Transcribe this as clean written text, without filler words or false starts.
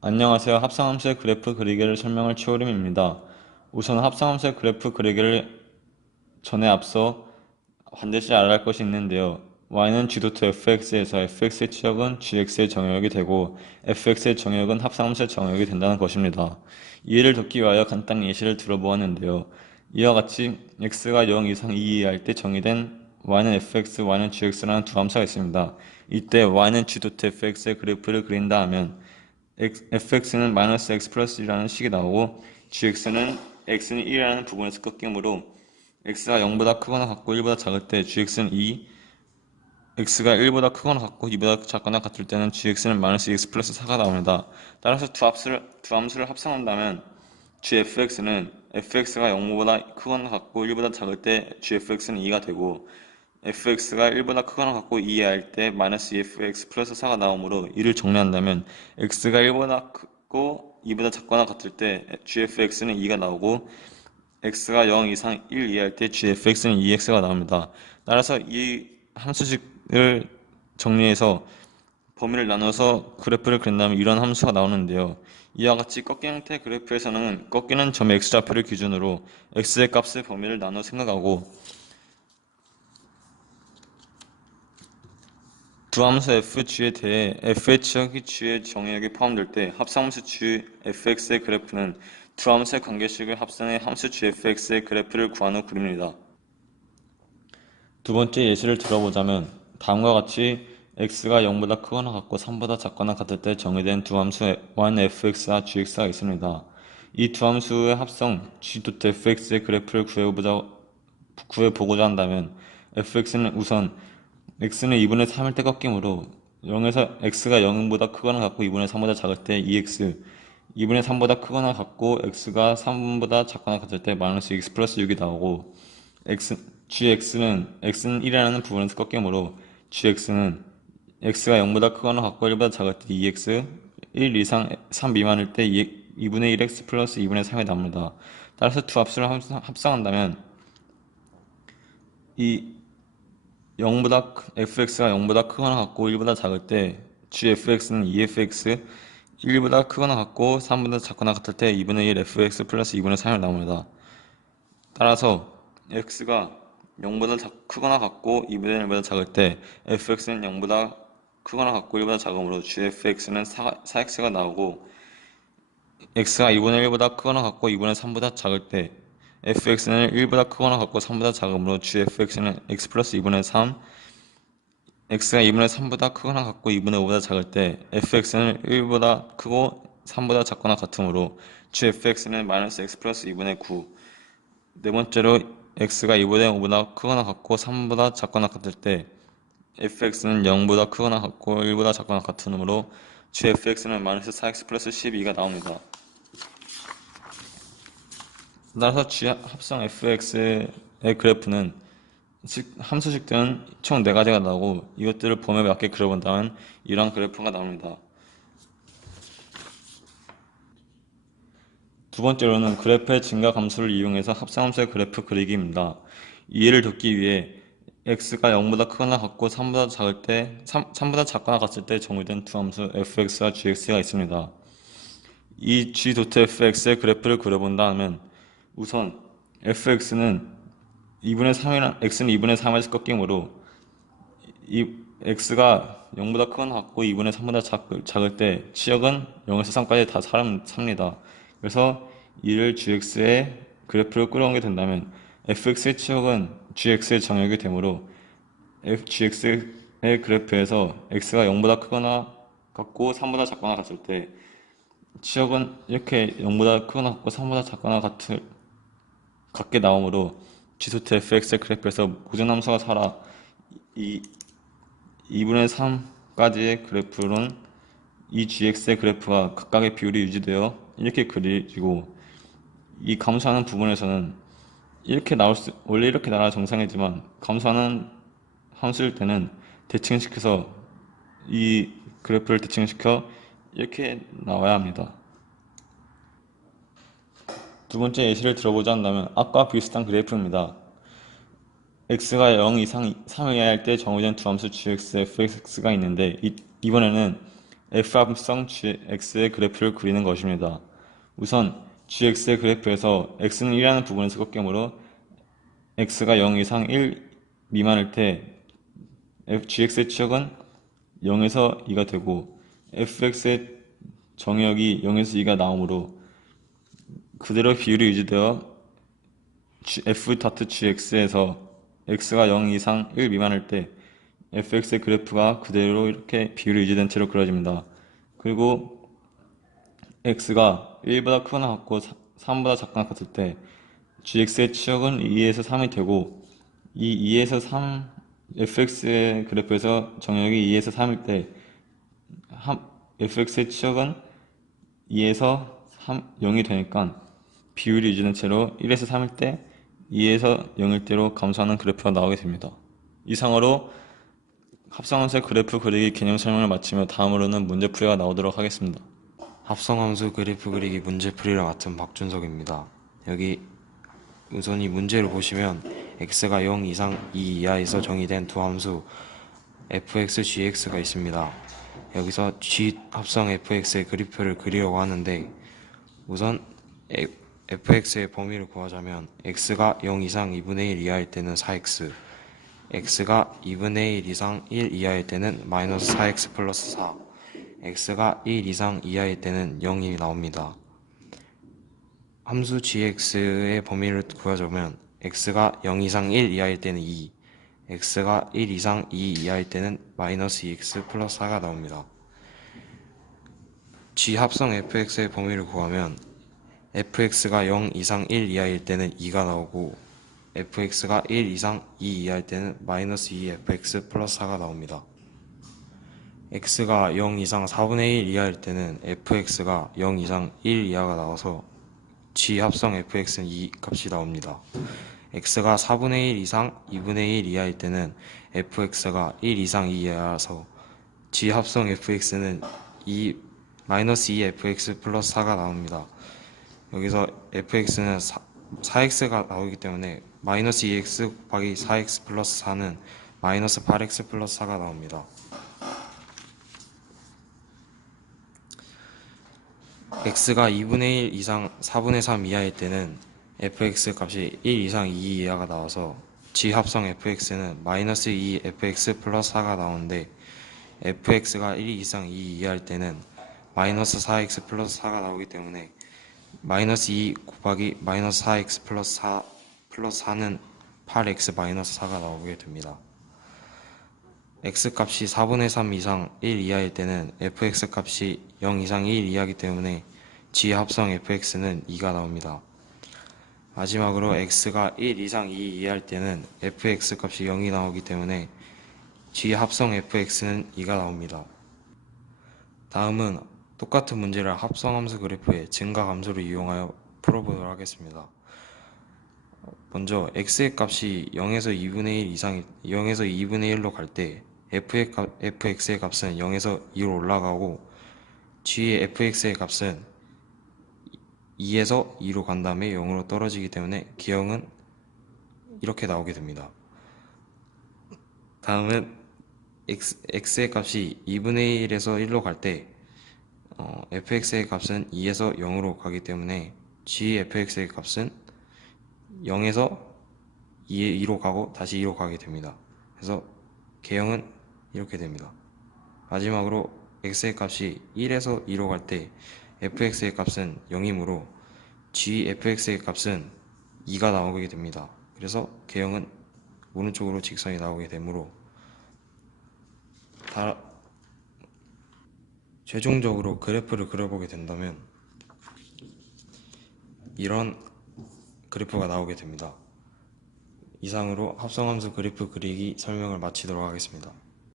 안녕하세요. 합성함수의 그래프 그리기를 설명할 최오림입니다. 우선 합성함수의 그래프 그리기를 전에 앞서 반드시 알아야 할 것이 있는데요. y는 g도트 fx에서 fx의 치역은 gx의 정역이 되고 fx의 정역은 합성함수의 정역이 된다는 것입니다. 이해를 돕기 위하여 간단히 예시를 들어보았는데요. 이와 같이 x가 0 이상 2 이하일 때 정의된 y는 fx, y는 gx라는 두 함수가 있습니다. 이때 y는 g도트 fx의 그래프를 그린다 하면 fx는 마이너스 x 플러스 1이라는 식이 나오고 gx는 x는 1이라는 부분에서 꺾이므로 x가 0보다 크거나 같고 1보다 작을 때 gx는 2, x가 1보다 크거나 같고 2보다 작거나 같을 때는 gx는 마이너스 x 플러스 4가 나옵니다. 따라서 두 함수를 합성한다면 gfx는 fx가 0보다 크거나 같고 1보다 작을 때 gfx는 2가 되고 fx가 1보다 크거나 같고 2 이하일 때 마이너스 2fx 플러스 4가 나오므로 이를 정리한다면 x가 1보다 크고 2보다 작거나 같을 때 gfx는 2가 나오고 x가 0 이상 1 이하일 때 gfx는 2x가 나옵니다. 따라서 이 함수식을 정리해서 범위를 나눠서 그래프를 그린다면 이런 함수가 나오는데요. 이와 같이 꺾인 형태 그래프에서는 꺾이는 점 x좌표를 기준으로 x의 값의 범위를 나눠 생각하고 두 함수 fg에 대해 f의 치역이 g의 정의역에 포함될 때 합성함수 g fx의 그래프는 두 함수의 관계식을 합성해 함수 gfx의 그래프를 구한 후 그립니다. 두 번째 예시를 들어보자면 다음과 같이 x가 0보다 크거나 같고 3보다 작거나 같을 때 정의된 두 함수 y는 fx와 gx가 있습니다. 이 두 함수의 합성 g.fx의 그래프를 구해보고자 한다면 fx는 우선 x는 2분의 3일 때 꺾이므로 0에서 x가 0보다 크거나 같고 2분의 3보다 작을 때 2x, 2분의 3보다 크거나 같고 x가 3보다 작거나 같을 때 마이너스 x 플러스 6이 나오고 x는 1이라는 부분에서 꺾이므로 gx는 x가 0보다 크거나 같고 1보다 작을 때 2x, 1 이상 3 미만일 때 2분의 1x 플러스 2분의 3이 나옵니다. 따라서 두 합수를 합성한다면 이 fx가 0보다 크거나 같고 1보다 작을 때 gfx는 2fx, 1보다 크거나 같고 3보다 작거나 같을 때 2분의 1 fx 플러스 2분의 3이 나옵니다. 따라서 x가 0보다 크거나 같고 2분의 1보다 작을 때 fx는 0보다 크거나 같고 1보다 작으므로 gfx는 4x가 나오고 x가 2분의 1보다 크거나 같고 2분의 3보다 작을 때 fx는 1보다 크거나 같고 3보다 작으므로 gfx는 x 플러스 2분의 3, x가 2분의 3보다 크거나 같고 2분의 5보다 작을 때 fx는 1보다 크고 3보다 작거나 같으므로 gfx는 마이너스 x 플러스 2분의 9. 네 번째로 x가 2분의 5보다 크거나 같고 3보다 작거나 같을 때 fx는 0보다 크거나 같고 1보다 작거나 같으므로 gfx는 마이너스 4x 플러스 12가 나옵니다. 따라서 g 합성 fx의 그래프는 함수식들은 총 4가지가 나오고 이것들을 범위에 맞게 그려본다면 이러한 그래프가 나옵니다. 두 번째로는 그래프의 증가 함수를 이용해서 합성함수의 그래프 그리기입니다. 이해를 돕기 위해 x가 0보다 크거나 같고 3보다 작을 때 3보다 작거나 같을 때 정의된 두 함수 fx와 gx가 있습니다. 이 g.fx의 그래프를 그려본다 하면 우선 fx는 2분의 3이나 x는 2분의 3에서 꺾이므로 이 x가 0보다 크거나 같고 2분의 3보다 작을 때 치역은 0에서 3까지 다 삽니다. 그래서 이를 gx의 그래프를 끌어오게 된다면 fx의 치역은 gx의 정역이 되므로 gx의 그래프에서 x가 0보다 크거나 같고 3보다 작거나 같을 때 치역은 이렇게 0보다 크거나 같고 3보다 작거나 같게 나오므로 지수트 fx의 그래프에서 모든 함수가 살아 이 2분의 3까지의 그래프는 이 gx의 그래프가 각각의 비율이 유지되어 이렇게 그려지고 이 감소하는 부분에서는 원래 이렇게 나와야 정상이지만 감소하는 함수일 때는 대칭시켜서 이 그래프를 대칭시켜 이렇게 나와야 합니다. 두 번째 예시를 들어보자 한다면 아까 비슷한 그래프입니다. x가 0 이상 3 이하일 때 정의된 두 함수 gx, fx가 있는데 이번에는 F합성 gx의 그래프를 그리는 것입니다. 우선 gx의 그래프에서 x는 1이라는 부분에서 꺾이므로 x가 0 이상 1 미만일 때 gx의 치역은 0에서 2가 되고 fx의 정역이 0에서 2가 나오므로 그대로 비율이 유지되어 f.gx에서 x가 0 이상 1 미만일 때 fx의 그래프가 그대로 이렇게 비율이 유지된 채로 그려집니다. 그리고 x가 1보다 크거나 같고 3보다 작거나 같을 때 gx의 치역은 2에서 3이 되고 이 2에서 3 fx의 그래프에서 정역이 2에서 3일 때 fx의 치역은 2에서 0이 되니까 비율이 유지된 채로 1에서 3일 때 2에서 0일 때로 감소하는 그래프가 나오게 됩니다. 이상으로 합성함수의 그래프 그리기 개념 설명을 마치며 다음으로는 문제풀이가 나오도록 하겠습니다. 합성함수 그래프 그리기 문제풀이를 맡은 박준석입니다. 여기 우선 이 문제를 보시면 x가 0 이상 2 이하에서 정의된 두 함수 fx, gx가 있습니다. 여기서 g 합성 fx의 그래프를 그리려고 하는데 우선 fx의 범위를 구하자면 x가 0 이상 2분의 1 이하일 때는 4x, x가 2분의 1 이상 1 이하일 때는 마이너스 4x 플러스 4, x가 1 이상 이하일 때는 0이 나옵니다. 함수 gx의 범위를 구하자면 x가 0 이상 1 이하일 때는 2, x가 1 이상 2 이하일 때는 마이너스 2x 플러스 4가 나옵니다. g 합성 fx의 범위를 구하면 fx가 0 이상 1 이하일 때는 2가 나오고 fx가 1 이상 2 이하일 때는 마이너스 2fx 플러스 4가 나옵니다. x가 0 이상 4분의 1 이하일 때는 fx가 0 이상 1 이하가 나와서 g 합성 fx는 2 값이 나옵니다. x가 4분의 1 이상 2분의 1 이하일 때는 fx가 1 이상 2 이하라서 g 합성 fx는 마이너스 2fx 플러스 4가 나옵니다. 여기서 fx는 4x가 나오기 때문에 마이너스 2x 곱하기 4x 플러스 4는 마이너스 8x 플러스 4가 나옵니다. x가 2분의 1 이상 4분의 3 이하일 때는 fx 값이 1 이상 2 이하가 나와서 g 합성 fx는 마이너스 2fx 플러스 4가 나오는데 fx가 1 이상 2 이하일 때는 마이너스 4x 플러스 4가 나오기 때문에 마이너스 2 곱하기 마이너스 4x 플러스 4 플러스 4는 8x 마이너스 4가 나오게 됩니다. x 값이 4분의 3 이상 1 이하일 때는 fx 값이 0 이상 1 이하이기 때문에 g 합성 fx는 2가 나옵니다. 마지막으로 x가 1 이상 2 이하일 때는 fx 값이 0이 나오기 때문에 g 합성 fx는 2가 나옵니다. 다음은 똑같은 문제를 합성함수 그래프의 증가 감소를 이용하여 풀어보도록 하겠습니다. 먼저 x의 값이 0에서 2분의 1 이상 0에서 2분의 1로 갈 때 fx의 값은 0에서 2로 올라가고 g의 fx의 값은 2에서 2로 간 다음에 0으로 떨어지기 때문에 기형은 이렇게 나오게 됩니다. 다음은 x의 값이 2분의 1에서 1로 갈 때 fx의 값은 2에서 0으로 가기 때문에 gfx의 값은 0에서 2로 가고 다시 2로 가게 됩니다. 그래서 개형은 이렇게 됩니다. 마지막으로 x의 값이 1에서 2로 갈 때 fx의 값은 0이므로 gfx의 값은 2가 나오게 됩니다. 그래서 개형은 오른쪽으로 직선이 나오게 되므로 최종적으로 그래프를 그려보게 된다면 이런 그래프가 나오게 됩니다. 이상으로 합성함수 그래프 그리기 설명을 마치도록 하겠습니다.